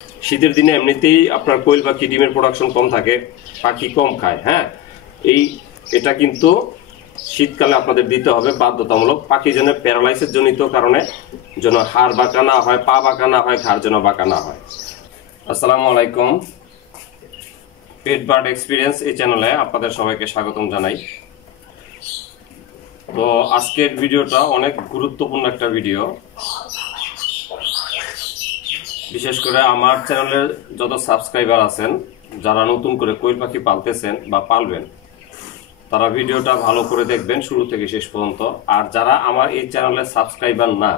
শীতের দিনে এমনিতেই আপনার কোয়েল পাখি ডিমের প্রোডাকশন কম থাকে, পাখি কম খায়। হ্যাঁ, এটা কিন্তু শীতকালে আপনাদের দিতে হবে বাধ্যতামূলক। পাখি যেন প্যারালাইসিস জনিত কারণে যেন হাড় বাঁকা না হয়, পা বাঁকা না হয়, ঘাড় যেন বাঁকা না হয়। আসসালামু আলাইকুম, পেট বার্ড এক্সপিরিয়েন্স এই চ্যানেলে আপনাদের সবাইকে স্বাগতম জানাই। তো আজকের ভিডিওটা অনেক গুরুত্বপূর্ণ একটা ভিডিও। বিশেষ করে আমার চ্যানেলের যত সাবস্ক্রাইবার আছেন, যারা নতুন করে কোয়েল পাখি পালতেছেন বা পালবেন, তারা ভিডিওটা ভালো করে দেখবেন শুরু থেকে শেষ পর্যন্ত। আর যারা আমার এই চ্যানেলের সাবস্ক্রাইবার না,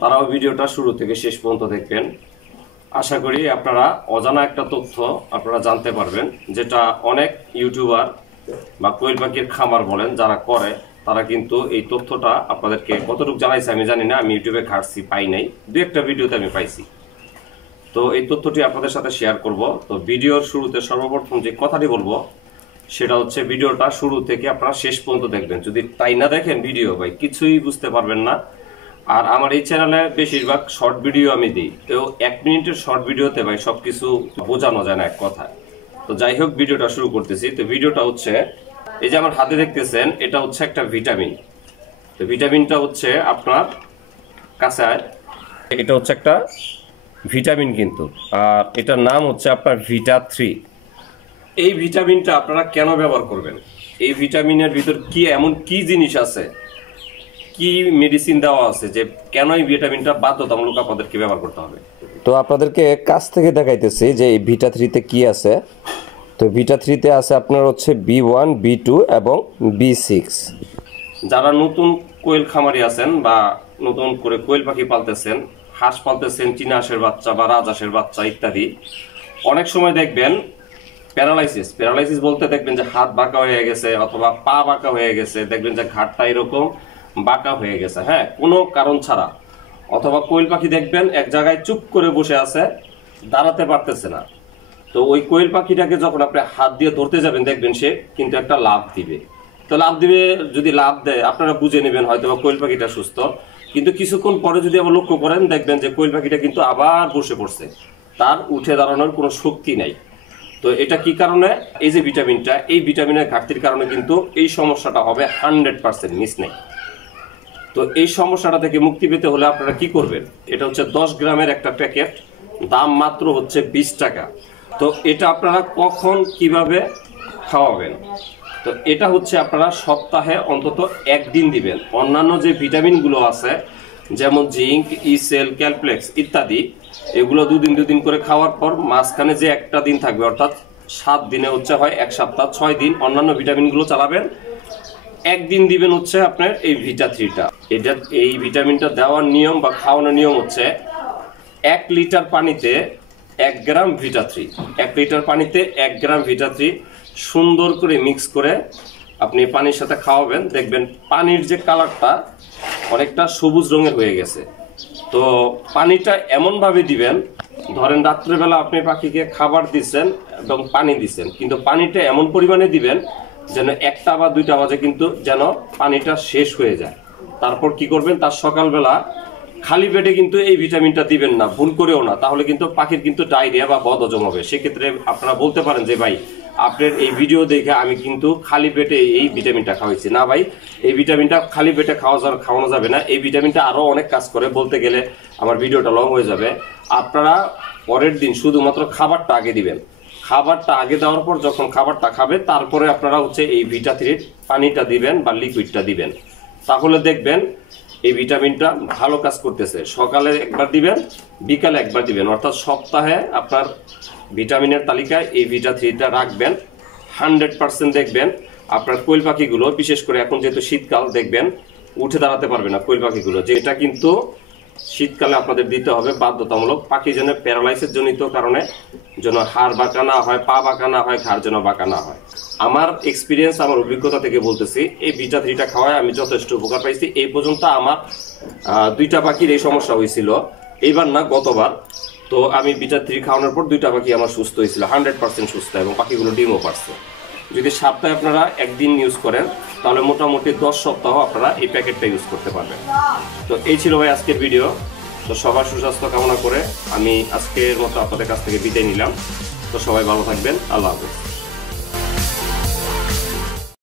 তারাও ভিডিওটা শুরু থেকে শেষ পর্যন্ত দেখবেন। আশা করি আপনারা অজানা একটা তথ্য আপনারা জানতে পারবেন, যেটা অনেক ইউটিউবার বা কোয়েল পাখির খামার বলেন যারা করে, তারা কিন্তু এই তথ্যটা আপনাদেরকে কতটুকু জানাইছে আমি জানি না। আমি ইউটিউবে ঘাটছি, পাই নাই, দু একটা ভিডিওতে আমি পাইছি। তো এই তথ্যটি আপনাদের সাথে শেয়ার করব। তো ভিডিওর শুরুতে সর্বপ্রথম যে কথাটি বলবো সেটা হচ্ছে, ভিডিওটা শুরু থেকে আপনারা শেষ পর্যন্ত দেখবেন। যদি তাই না দেখেন ভিডিও ভাই কিছুই বুঝতে পারবেন না। আর আমার এই চ্যানেলে বেশিরভাগ শর্ট ভিডিও আমি দিই, তো 1 মিনিটের শর্ট ভিডিওতে ভাই সবকিছু বোঝানো যায় না এক কথায়। তো যাই হোক, ভিডিওটা শুরু করতেছি। তো ভিডিওটা হচ্ছে, এই যে আমার হাতে দেখতেছেন, এটা হচ্ছে একটা ভিটামিন। তো ভিটামিনটা হচ্ছে আপনার কাছে, এটা হচ্ছে একটা ভিটামিন কিন্তু, আর এটার নাম হচ্ছে আপনার ভিটা3। এই ভিটামিনটা আপনারা কেন ব্যবহার করবেন? এই ভিটামিনের ভিতর কি এমন কি জিনিস আছে, কি মেডিসিন দেওয়া আছে যে কেন এই ভিটামিনটা বাধ্যতামূলক আপনাদেরকে ব্যবহার করতে হবে? তো আপনাদেরকে কাছ থেকে দেখাইতেছি যে এই ভিটা3তে কি আছে। তো ভিটা3তে আছে আপনার হচ্ছে B1, B2 এবং B6। যারা নতুন কোয়েল খামারি আছেন বা নতুন করে কোয়েল পাখি পালতেছেন, হাঁস পালতেছেন, চীনা হাঁসের বাচ্চা বা রাজহাঁসের বাচ্চা ইত্যাদি, অনেক সময় দেখবেন প্যারালাইসিস বলতে দেখবেন যে হাত বাঁকা হয়ে গেছে অথবা পা বাঁকা হয়ে গেছে, দেখবেন যে ঘাড়টা এরকম বাঁকা হয়ে গেছে, হ্যাঁ, কোনো কারণ ছাড়া। অথবা কোয়েল পাখি দেখবেন এক জায়গায় চুপ করে বসে আছে, দাঁড়াতে পারতেছে না। তো ওই কোয়েল পাখিটাকে যখন আপনি হাত দিয়ে ধরতে যাবেন, দেখবেন সে কিন্তু একটা লাফ দিবে। তো লাফ দিবে, যদি লাফ দেয় আপনারা বুঝে নেবেন হয়তো বা কোয়েল পাখিটা সুস্থ। কিন্তু কিছুক্ষণ পরে যদি আবার লক্ষ্য করেন, দেখবেন যে কোয়েল পাখিটা কিন্তু আবার বসে পড়ছে, তার উঠে দাঁড়ানোর কোনো শক্তি নাই। তো এটা কি কারণে? এই যে ভিটামিনটা, এই ভিটামিনের ঘাটতির কারণে কিন্তু এই সমস্যাটা হবে, 100% মিস নেই। তো এই সমস্যাটা থেকে মুক্তি পেতে হলে আপনারা কি করবেন? এটা হচ্ছে 10 গ্রামের একটা প্যাকেট, দাম মাত্র হচ্ছে 20 টাকা। তো এটা আপনারা কখন কিভাবে খাওয়াবেন? তো এটা হচ্ছে আপনারা সপ্তাহে অন্তত 1 দিন দিবেন। অন্যান্য যে ভিটামিনগুলো আছে, যেমন জিঙ্ক, ইসেল, ক্যালপ্লেক্স ইত্যাদি, এগুলো 2 দিন করে খাওয়ার পর মাঝখানে যে একটা দিন থাকবে, অর্থাৎ 7 দিনে হচ্ছে হয় 1 সপ্তাহ, 6 দিন অন্যান্য ভিটামিনগুলো চালাবেন। 1 দিন দিবেন হচ্ছে আপনার এই ভিটা3টা। এই ভিটামিনটা দেওয়ার নিয়ম বা খাওয়ানোর নিয়ম হচ্ছে, 1 লিটার পানিতে 1 গ্রাম ভিটা3, 1 লিটার পানিতে 1 গ্রাম ভিটা3 সুন্দর করে মিক্স করে আপনি পানির সাথে খাওয়াবেন। দেখবেন পানির যে কালারটা অনেকটা সবুজ রঙের হয়ে গেছে। তো পানিটা এমনভাবে দিবেন, ধরেন রাত্রেবেলা আপনি পাখিকে খাবার দিচ্ছেন এবং পানি দিচ্ছেন, কিন্তু পানিটা এমন পরিমাণে দিবেন যেন 1টা বা 2টা বাজে কিন্তু যেন পানিটা শেষ হয়ে যায়। তারপর কি করবেন? তার সকালবেলা খালি পেটে কিন্তু এই ভিটামিনটা দিবেন না, ভুল করেও না, তাহলে কিন্তু পাখির কিন্তু ডায়রিয়া বা বদহজম হবে। সেক্ষেত্রে আপনারা বলতে পারেন যে ভাই আপনার এই ভিডিও দেখে আমি কিন্তু খালি পেটে এই ভিটামিনটা খাওয়াইছি। না ভাই, এই ভিটামিনটা খালি পেটে খাওয়ানো যাবে না। এই ভিটামিনটা আরও অনেক কাজ করে, বলতে গেলে আমার ভিডিওটা লং হয়ে যাবে। আপনারা পরের দিন শুধুমাত্র খাবারটা আগে দিবেন। খাবারটা আগে দেওয়ার পর যখন খাবারটা খাবে, তারপরে আপনারা হচ্ছে এই ভিটা3 পানিটা দিবেন বা লিকুইডটা দিবেন। তাহলে দেখবেন এই ভিটামিনটা ভালো কাজ করতেছে। সকালে একবার দিবেন, বিকালে একবার দিবেন, অর্থাৎ সপ্তাহে আপনার ভিটামিনের তালিকায় এই ভিটা3টা রাখবেন। 100% দেখবেন আপনার কোয়েল পাখিগুলো, বিশেষ করে এখন যেহেতু শীতকাল, দেখবেন উঠে দাঁড়াতে পারবে না কোয়েল পাখিগুলো। যে এটা কিন্তু শীতকালে আপনাদের দিতে হবে বাধ্যতামূলক। পাখি যেন প্যারালাইসিস জনিত কারণে যেন হাড় বাঁকা না হয়, পা বাঁকা না হয়, ঘাড় যেন বাঁকা না হয়। আমার এক্সপিরিয়েন্স, আমার অভিজ্ঞতা থেকে বলতেছি, এই ভিটা3টা খাওয়ায় আমি যথেষ্ট উপকার পাইছি। এই পর্যন্ত আমার 2টা পাখির এই সমস্যা হয়েছিল, এইবার না গতবার। তো আমি ভিটা3 খাওয়ানোর পর 2টা পাখি আমার সুস্থ হয়েছিল, 100% সুস্থ, এবং পাখিগুলো ডিমও পারছে। যদি সপ্তাহে আপনারা 1 দিন ইউজ করেন, তাহলে মোটামুটি 10 সপ্তাহ আপনারা এই প্যাকেটটা ইউজ করতে পারবেন। তো এই ছিল ভাই আজকের ভিডিও। তো সবার সুস্বাস্থ্য কামনা করে আমি আজকের মতো আপনাদের কাছ থেকে বিদায় নিলাম। তো সবাই ভালো থাকবেন, আল্লাহ হাফেজ।